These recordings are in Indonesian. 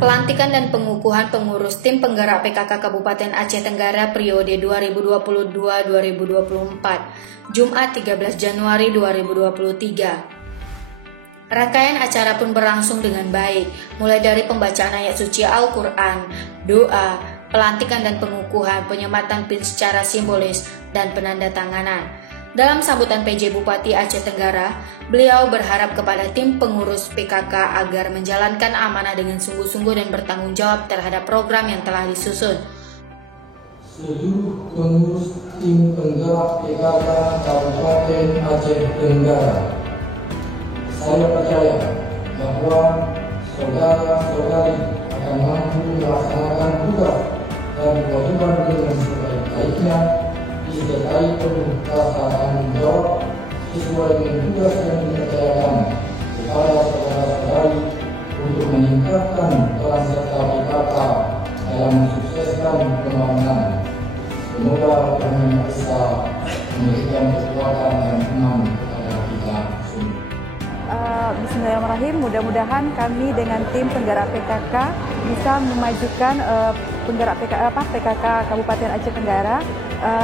Pelantikan dan pengukuhan pengurus tim penggerak PKK Kabupaten Aceh Tenggara periode 2022-2024, Jumat 13 Januari 2023. Rangkaian acara pun berlangsung dengan baik, mulai dari pembacaan ayat suci Al-Quran, doa, pelantikan dan pengukuhan, penyematan pin secara simbolis, dan penandatanganan. Dalam sambutan PJ Bupati Aceh Tenggara, beliau berharap kepada tim pengurus PKK agar menjalankan amanah dengan sungguh-sungguh dan bertanggung jawab terhadap program yang telah disusun. Seluruh pengurus tim penggerak PKK Kabupaten Aceh Tenggara, saya percaya bahwa saudara-saudari akan mampu melaksanakan tugas dan kewajiban dengan sebaik-baiknya, disertai penuh rasa tanggung jawab sesuai dengan tugas yang dipercayakan kepada saudara-saudari untuk meningkatkan peran serta PKK dalam mensukseskan pembangunan. Semoga Tuhan Yang Esa memberikan kekuatan dan iman kepada kita semua. Bismillahirrahmanirrahim. Mudah-mudahan kami dengan tim penggerak PKK bisa memajukan PKK Kabupaten Aceh Tenggara.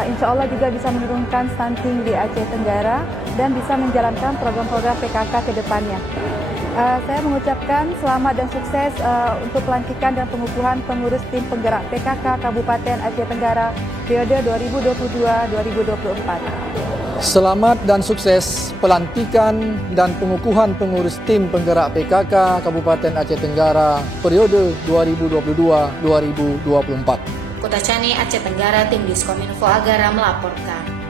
Insya Allah juga bisa menurunkan stunting di Aceh Tenggara dan bisa menjalankan program-program PKK ke depannya. Saya mengucapkan selamat dan sukses untuk pelantikan dan pengukuhan pengurus tim penggerak PKK Kabupaten Aceh Tenggara periode 2022-2024. Selamat dan sukses pelantikan dan pengukuhan pengurus tim penggerak PKK Kabupaten Aceh Tenggara periode 2022-2024. Kota Cani, Aceh Tenggara, tim Diskominfo Agara melaporkan.